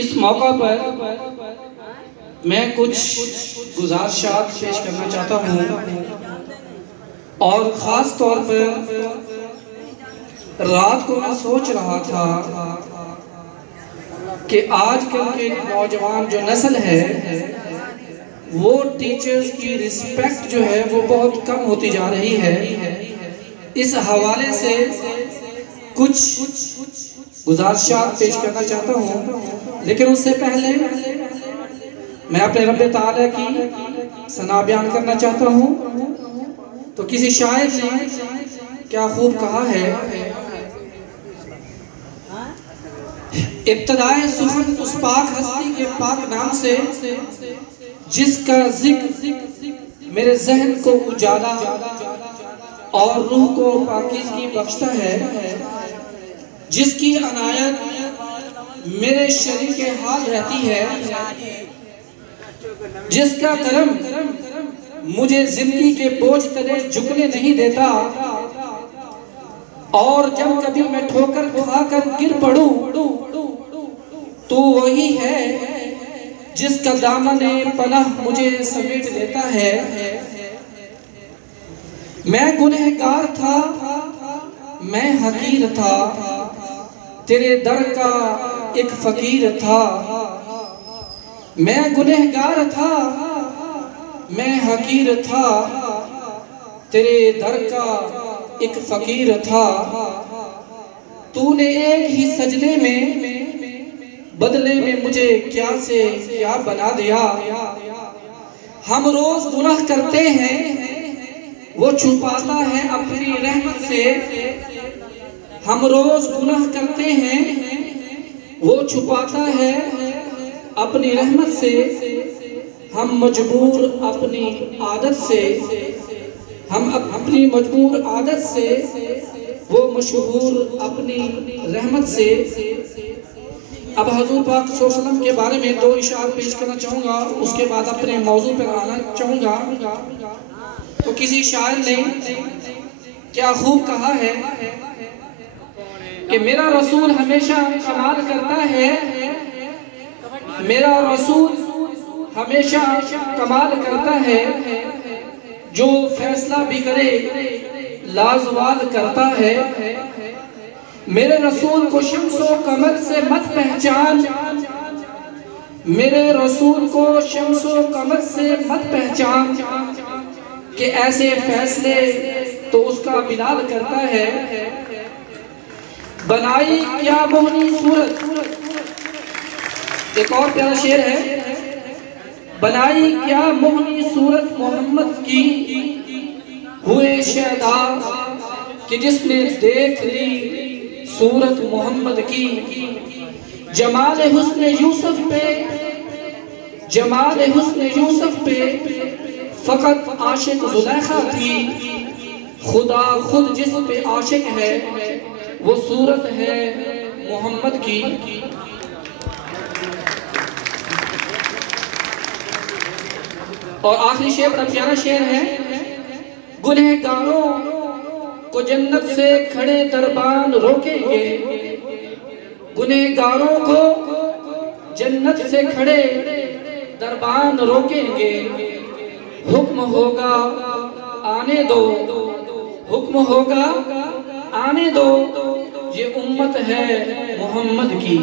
اس موقع پر میں کچھ گزارشات پیش کرنا چاہتا ہوں، اور خاص طور پر رات کو میں سوچ رہا تھا کہ آج کل کے نوجوان جو نسل ہے وہ ٹیچرز کی رسپیکٹ جو ہے وہ بہت کم ہوتی جا رہی ہے۔ اس حوالے سے کچھ گزارشات پیش کرنا چاہتا ہوں، لیکن اس سے پہلے میں اپنے رب تعالیٰ کی ثنا بیان کرنا چاہتا ہوں۔ تو کسی شاعر نے کیا خوب کہا ہے، ابتدائے سخن اس پاک ہستی کے پاک نام سے جس کا ذکر میرے ذہن کو اجالا اور روح کو پاکیزگی بخشتا ہے، جس کی عنایت میرے شریک حال رہتی ہے، جس کا کرم مجھے زندگی کے بوجھ تلے جھکنے نہیں دیتا، اور جب کبھی میں ٹھوکر کھا کر گر پڑوں تو وہی ہے جس کا دامن پناہ مجھے سمیٹ لیتا ہے۔ میں گنہگار تھا، میں حقیر تھا، تیرے در کا ایک فقیر تھا۔ میں گنہگار تھا، میں حقیر تھا، تیرے در کا ایک فقیر تھا۔ تو نے ایک ہی سجدے میں بدلے میں مجھے کیا سے کیا بنا دیا۔ ہم روز گناہ کرتے ہیں، وہ چھپاتا ہے اپنی رحمت سے۔ ہم روز گناہ کرتے ہیں، وہ چھپاتا ہے اپنی رحمت سے۔ ہم مجبور اپنی عادت سے، ہم اپنی مجبور عادت سے، وہ مشہور اپنی رحمت سے۔ اب حضور پاک صلی اللہ علیہ وسلم کے بارے میں دو اشعار پیش کرنا چاہوں گا، اس کے بعد اپنے موضوع پر آنا چاہوں گا۔ تو کسی شاعر نے کیا خوب کہا ہے کہ میرا رسول ہمیشہ کمال کرتا ہے، میرا رسول ہمیشہ کمال کرتا ہے، جو فیصلہ بھی کرے لازوال کرتا ہے۔ میرے رسول کو شمس و قمر سے مت پہچان، میرے رسول کو شمس و قمر سے مت پہچان، کہ ایسے فیصلے تو اس کا بلال کرتا ہے۔ بنائی کیا موہنی صورت، ایک اور پیارا شعر ہے، بنائی کیا موہنی صورت محمد کی، ہوئے شیدا کہ جس نے دیکھ لی صورت محمد کی۔ جمال حسن یوسف پہ، جمال حسن یوسف پہ فقط عاشق زلیخا تھی، خدا خود جس پہ عاشق ہے وہ صورت ہے محمد کی۔ اور آخری شعر بڑا پیارا شعر ہے، گنہگاروں کو جنت سے کھڑے دربان روکیں گے، گنہگاروں کو جنت سے کھڑے دربان روکیں گے۔ حکم ہوگا آنے دو، حکم ہوگا آنے دو، یہ امت ہے محمد کی۔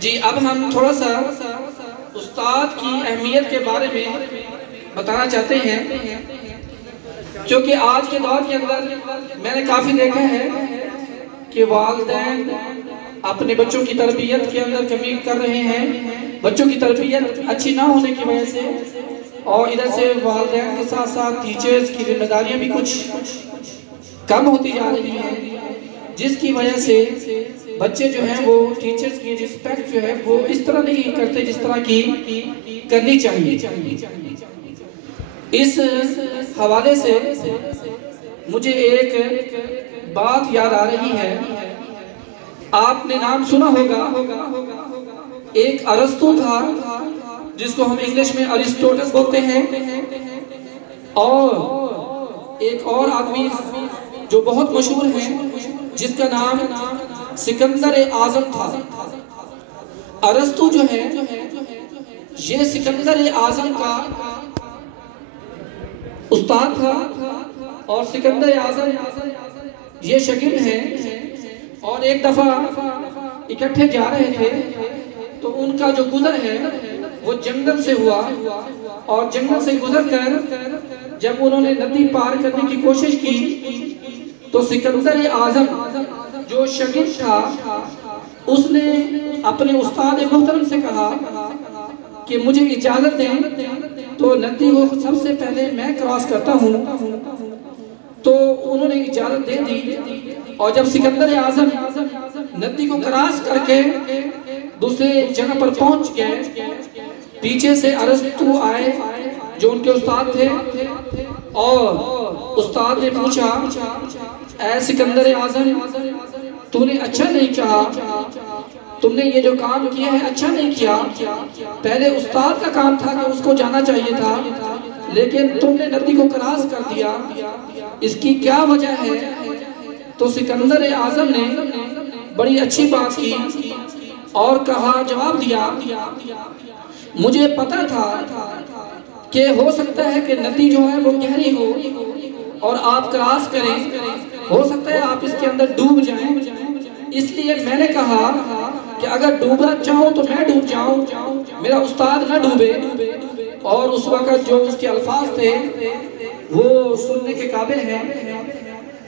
جی اب ہم تھوڑا سا استاد کی اہمیت کے بارے میں بتانا چاہتے ہیں، کیونکہ آج کے دور کے اندر میں نے کافی دیکھا ہے کہ والدین اپنے بچوں کی تربیت کے اندر کمی کر رہے ہیں، بچوں کی تربیت اچھی نہ ہونے کی وجہ سے، اور ادھر سے والدین کے ساتھ ساتھ ٹیچرز کی ذمہ داریاں بھی کچھ کم ہوتی جا رہی ہیں، جس کی وجہ سے بچے جو ہیں وہ ٹیچرز کی رسپیکٹ جو ہے وہ اس طرح نہیں کرتے جس طرح کی کرنی چاہیے۔ اس حوالے سے مجھے ایک بات یاد آ رہی ہے، آپ نے نام سنا ہوگا، ایک ارسطو تھا جس کو ہم انگلش میں ارسطوٹل بولتے ہیں، اور ایک اور آدمی جو بہت مشہور ہیں، جس کا نام سکندر اعظم تھا۔ ارسطو جو ہے یہ سکندر اعظم کا استاد تھا، اور سکندر اعظم یہ شاگرد ہیں، اور ایک دفعہ اکٹھے جا رہے تھے تو ان کا جو گزر ہے وہ جنگل سے ہوا، اور جنگل سے گزر کر جب انہوں نے ندی پار کرنے کی کوشش کی تو سکندر اعظم جو شاگرد تھا اس نے اپنے استاد محترم سے کہا کہ مجھے اجازت دیں تو ندی کو سب سے پہلے میں کراس کرتا ہوں۔ تو انہوں نے اجازت دے دی، اور جب سکندر اعظم ندی کو کراس کر کے دوسرے جگہ پر پہنچ گئے، پیچھے سے ارسطو آئے جو ان کے استاد تھے، اور استاد نے پوچھا اے سکندر اعظم، تو نے اچھا نہیں کہا، تم نے یہ جو کام کیا ہے اچھا نہیں کیا، پہلے استاد کا کام تھا کہ اس کو جانا چاہیے تھا، لیکن تم نے ندی کو کراس کر دیا، اس کی کیا وجہ ہے؟ تو سکندر اعظم نے بڑی اچھی بات کی اور کہا، جواب دیا، مجھے پتا تھا کہ ہو سکتا ہے کہ ندی جو ہے وہ گہری ہو اور آپ کراس کریں، ہو سکتا ہے آپ اس کے اندر ڈوب جائیں، اس لیے میں نے کہا کہ اگر ڈوبنا چاہوں تو میں ڈوب جاؤں، میرا استاد نہ ڈوبے۔ اور اس وقت جو اس کے الفاظ تھے وہ سننے کے قابل ہیں۔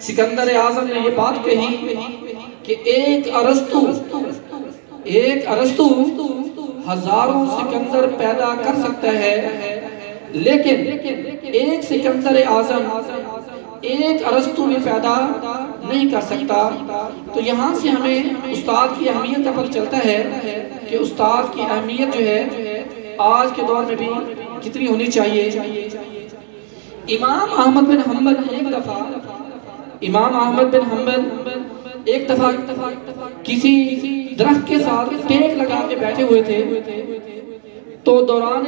سکندر اعظم نے یہ بات کہی کہ ایک ارسطو ہزاروں سکندر پیدا کر سکتا ہے، لیکن ایک سکندر اعظم ایک ارسطو بھی پیدا نہیں کر سکتا۔ تو یہاں سے ہمیں استاد کی اہمیت کا پتہ چلتا ہے کہ استاد کی اہمیت جو ہے آج کے دور میں بھی کتنی ہونی چاہیے۔ امام احمد بن حنبل ایک دفعہ کسی درخت کے ساتھ ٹیک لگا کے بیٹھے ہوئے تھے، تو دوران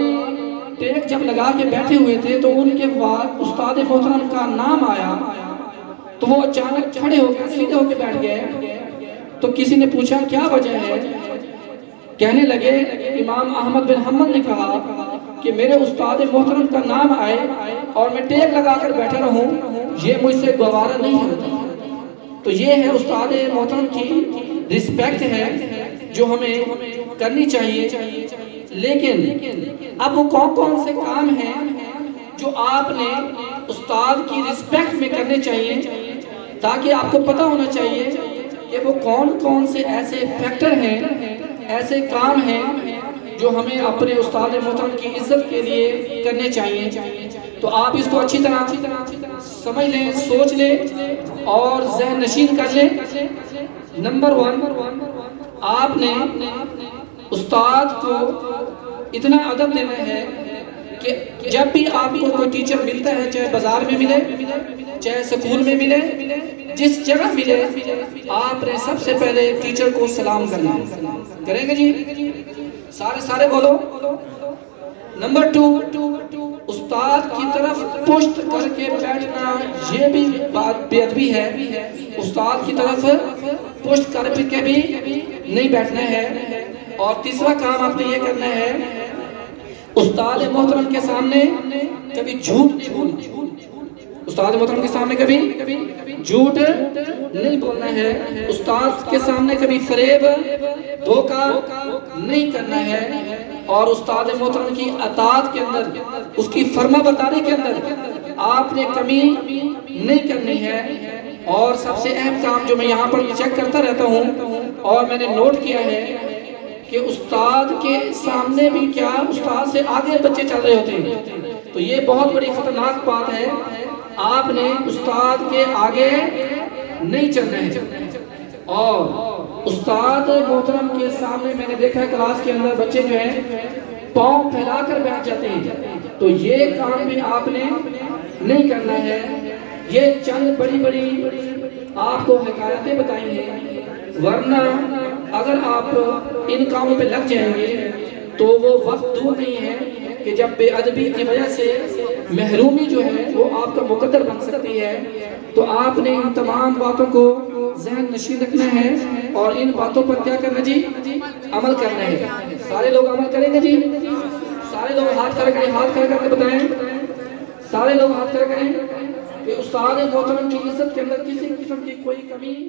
ٹیک جب لگا کے بیٹھے ہوئے تھے تو ان کے بعد استاد محترم کا نام آیا، تو وہ اچانک کھڑے ہو کے سیدھے ہو کے بیٹھ گئے۔ تو کسی نے پوچھا کیا وجہ ہے؟ کہنے لگے امام احمد بن حنبل نے کہا کہ میرے استاد محترم کا نام آئے اور میں ٹیک لگا کر بیٹھا رہوں، یہ مجھ سے گوارا نہیں ہوتا۔ تو یہ ہے استاد محترم کی رسپیکٹ ہے جو ہمیں کرنی چاہیے۔ لیکن اب وہ کون سے کام ہیں جو آپ نے استاد کی رسپیکٹ میں کرنے چاہیے، تاکہ آپ کو پتہ ہونا چاہیے کہ وہ کون سے ایسے فیکٹر ہیں، ایسے کام ہیں جو ہمیں اپنے استاد محترم کی عزت کے لیے کرنے چاہیے۔ تو آپ اس کو اچھی طرح سمجھ لیں، سوچ لیں اور ذہن نشین کر لیں۔ نمبر 1، آپ نے استاد کو اتنا ادب دینا ہے کہ جب بھی آپ کو کوئی ٹیچر ملتا ہے، چاہے بازار میں ملے، چاہے سکول میں ملے، جس جگہ ملے، آپ نے سب سے پہلے ٹیچر کو سلام کرنا ہے۔ کریں گے جی؟ سارے بولو۔ نمبر 2، استاد کی طرف پشت کر کے بیٹھنا، یہ بھی بات بے ادبی ہے۔ استاد کی طرف پشت کر کے بھی نہیں بیٹھنا ہے۔ اور تیسرا کام آپ نے یہ کرنا ہے، استاد محترم کے سامنے کبھی جھوٹ نہیں بولنا۔ استاد محترم کے سامنے کبھی جھوٹ نہیں بولنا ہے۔ استاد کے سامنے کبھی فریب، دھوکہ نہیں کرنا ہے۔ اور استاد محترم کی اطاعت کے اندر، اس کی فرما برداری کے اندر آپ نے کمی نہیں کرنی ہے۔ اور سب سے اہم کام جو میں یہاں پر چیک کرتا رہتا ہوں اور میں نے نوٹ کیا ہے کہ استاد کے سامنے بھی کیا استاد سے آگے بچے چل رہے ہوتے ہیں، تو یہ بہت بڑی خطرناک بات ہے۔ آپ نے استاد کے آگے نہیں چلنا ہے۔ اور استاد محترم کے سامنے میں نے دیکھا ہے کلاس کے اندر بچے جو ہیں پاؤں پھیلا کر بیٹھ جاتے ہیں، تو یہ کام بھی آپ نے نہیں کرنا ہے۔ یہ چند بڑی آپ کو حکایتیں بتائی ہیں، ورنہ اگر آپ ان کاموں پہ لگ جائیں گے تو وہ وقت دور نہیں ہے کہ جب بے ادبی کی وجہ سے محرومی جو ہے وہ آپ کا مقدر بن سکتی ہے۔ تو آپ نے ان تمام باتوں کو ذہن نشین رکھنا ہے اور ان باتوں پر کیا کرنا جی؟ عمل کرنا ہے۔ سارے لوگ عمل کریں گے جی؟ سارے لوگ ہاتھ کھڑے کریں، ہاتھ کھڑے کر کے بتائیں، سارے لوگ ہاتھ کھڑے کریں کہ استاد محترم کی عزت کے اندر کسی قسم کی کوئی کمی